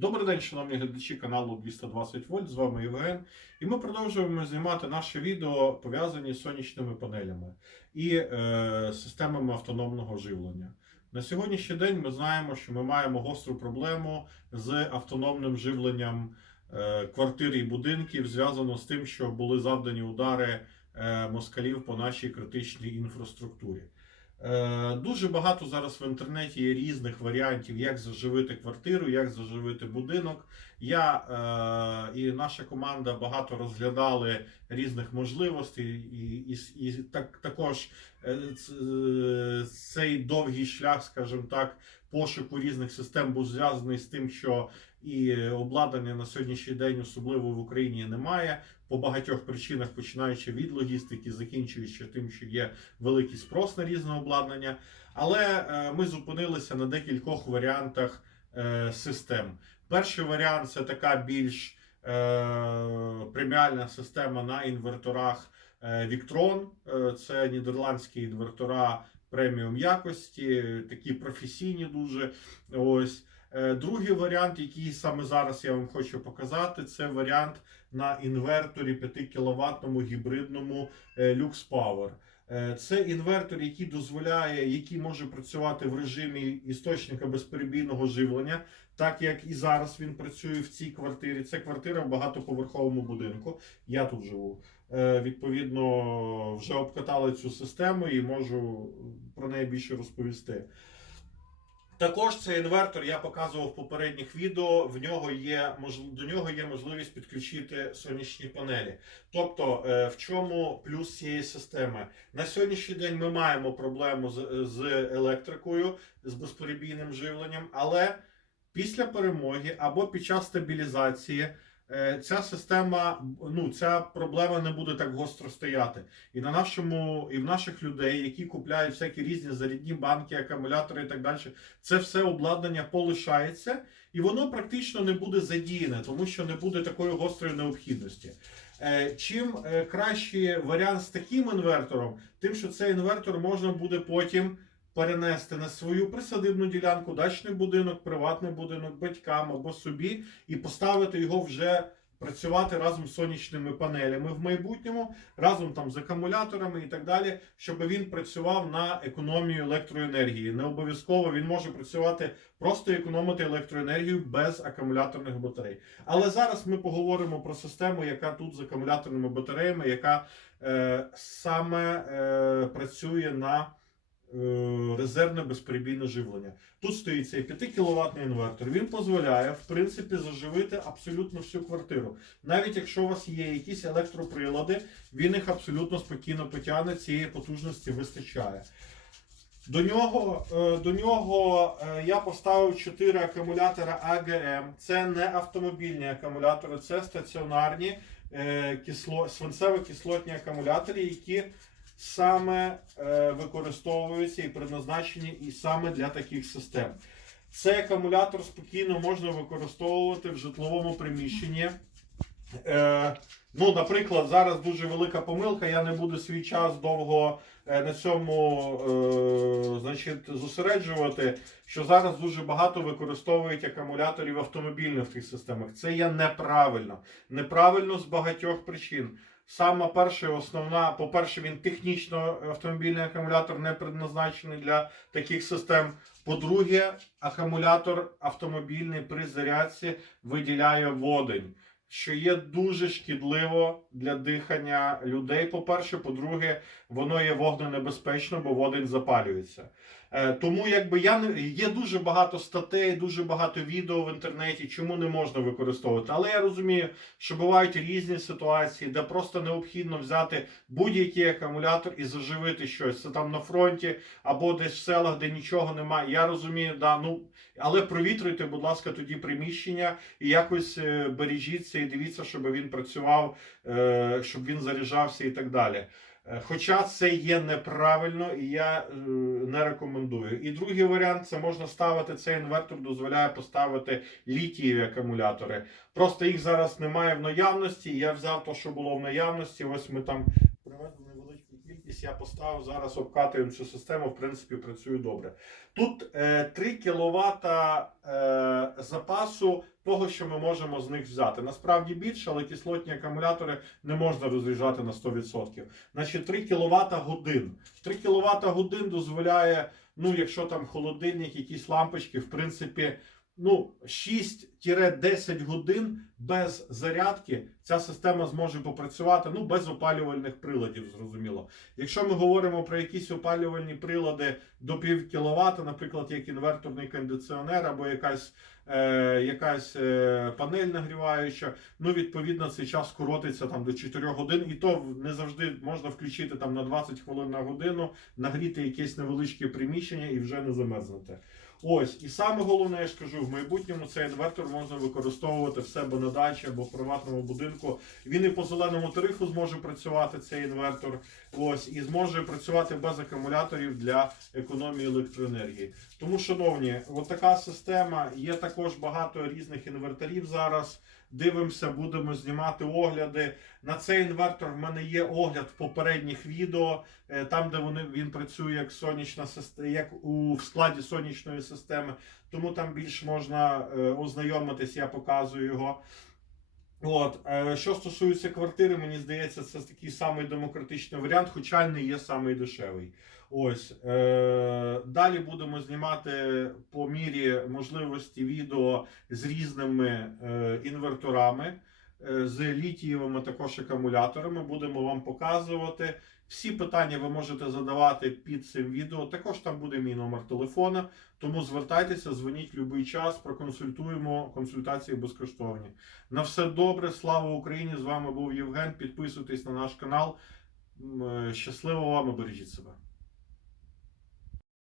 Добрий день, шановні глядачі каналу 220 вольт. З вами Євген. І ми продовжуємо знімати наше відео пов'язані з сонячними панелями і е, системами автономного живлення. На сьогоднішній день ми знаємо, що ми маємо гостру проблему з автономним живленням е, квартир і будинків, зв'язано з тим, що були завдані удари е, москалів по нашій критичній інфраструктурі. Е, Дуже багато зараз в інтернеті є різних варіантів, як заживити квартиру, як заживити будинок. Я е, і наша команда багато розглядали різних можливостей, і, і, і так, також е, е, цей довгий шлях, скажімо так, пошуку різних систем був зв'язаний з тим, що і обладнання на сьогоднішній день, особливо в Україні, немає по багатьох причинах, починаючи від логістики, закінчуючи тим, що є великий спрос на різне обладнання. Але е, ми зупинилися на декількох варіантах е, систем. Перший варіант це така більш е, преміальна система на інверторах Victron. Це нідерландські інвертора преміум якості, такі професійні дуже. Ось. Е, Другий варіант, який саме зараз я вам хочу показати, це варіант на інверторі 5 кВт гібридному е, Lux Power. Е, Це інвертор, який дозволяє, який може працювати в режимі істочника безперебійного живлення, так як і зараз він працює в цій квартирі. Це квартира в багатоповерховому будинку. Я тут живу. Відповідно, вже обкатали цю систему і можу про неї більше розповісти. Також цей інвертор я показував в попередніх відео. В нього є до нього є можливість підключити сонячні панелі. Тобто, е, в чому плюс цієї системи? На сьогоднішній день ми маємо проблему з, з електрикою, з безперебійним живленням, але після перемоги або під час стабілізації. Е, Ця система, ну ця проблема не буде так гостро стояти. І на нашому, і в наших людей, які купляють всякі різні зарядні банки, акумулятори і так далі, це все обладнання полишається, і воно практично не буде задіяне, тому що не буде такої гострої необхідності. Е, Чим е, кращий варіант з таким інвертором, тим, що цей інвертор можна буде потім перенести на свою присадибну ділянку, дачний будинок, приватний будинок, батькам або собі, і поставити його вже працювати разом з сонячними панелями в майбутньому, разом там з акумуляторами і так далі, щоб він працював на економію електроенергії. Не обов'язково він може працювати просто економити електроенергію без акумуляторних батарей. Але зараз ми поговоримо про систему, яка тут з акумуляторними батареями, яка е, саме е, працює на резервне безперебійне живлення. Тут стоїть цей 5 кВт інвертор. Він дозволяє, в принципі, заживити абсолютно всю квартиру. Навіть якщо у вас є якісь електроприлади, він їх абсолютно спокійно потягне, цієї потужності вистачає. До нього, е, до нього е, я поставив 4 акумулятора АГМ. Це не автомобільні акумулятори, це стаціонарні е, кисло, свинцево-кислотні акумулятори, які саме е, використовуються і предназначені і саме для таких систем. Цей акумулятор спокійно можна використовувати в житловому приміщенні. Е, ну, наприклад, зараз дуже велика помилка. Я не буду свій час довго е, на цьому е, значить, зосереджувати. Що зараз дуже багато використовують акумуляторів автомобільних в тих системах. Це є неправильно. Неправильно з багатьох причин. Сама перша основна, по-перше, він технічно автомобільний акумулятор не предназначений для таких систем. По-друге, акумулятор автомобільний при зарядці виділяє водень, що є дуже шкідливо для дихання людей. По-перше, по-друге, воно є вогненебезпечно, бо водень запалюється. Е, Тому якби я не є дуже багато статей, дуже багато відео в інтернеті, чому не можна використовувати. Але я розумію, що бувають різні ситуації, де просто необхідно взяти будь-який акумулятор і заживити щось. Це там на фронті або десь в селах, де нічого немає. Я розумію, да, ну але провітруйте, будь ласка, тоді приміщення і якось е, бережіться і дивіться, щоб він працював, е, щоб він заряджався і так далі. Е, Хоча це є неправильно і я е, не рекомендую. І другий варіант це можна ставити цей інвертор, дозволяє поставити літієві акумулятори. Просто їх зараз немає в наявності. Я взяв те, що було в наявності. Ось ми там ємність я поставив зараз, обкатуємо цю систему, в принципі, працює добре. Тут е, 3 кВт е, запасу того, що ми можемо з них взяти. Насправді більше, але кислотні акумулятори не можна розряджати на 100%. Значить, 3 кВт годин. 3 кВт годин дозволяє, ну, якщо там холодильник, якісь лампочки, в принципі, ну, 6-10 годин без зарядки ця система зможе попрацювати, ну, без опалювальних приладів, зрозуміло. Якщо ми говоримо про якісь опалювальні прилади до пів кіловата, наприклад, як інверторний кондиціонер або якась, е, якась е, панель нагріваюча, ну, відповідно, цей час скоротиться там до 4 годин, і то не завжди можна включити там на 20 хвилин на годину, нагріти якесь невеличке приміщення і вже не замерзнути. Ось, і саме головне, я ж кажу, в майбутньому цей інвертор можна використовувати в себе на дачі або в приватному будинку. Він і по зеленому тарифу зможе працювати цей інвертор. Ось, і зможе працювати без акумуляторів для економії електроенергії. Тому, шановні, от така система. Є також багато різних інверторів зараз. Дивимося, будемо знімати огляди. На цей інвертор в мене є огляд попередніх відео, е, там, де вони, він працює як сонячна як у в складі сонячної системи. Тому там більш можна е, ознайомитись, я показую його. От, е, що стосується квартири, мені здається, це такий самий демократичний варіант, хоча не є самий дешевий. Ось е, далі будемо знімати по мірі можливості відео з різними е, інверторами, е, з літієвими також акумуляторами. Будемо вам показувати. Всі питання ви можете задавати під цим відео. Також там буде мій номер телефона. Тому звертайтеся, дзвоніть будь-який час, проконсультуємо. Консультації безкоштовні. На все добре, слава Україні! З вами був Євген. Підписуйтесь на наш канал. Е, Щасливо вам і бережіть себе.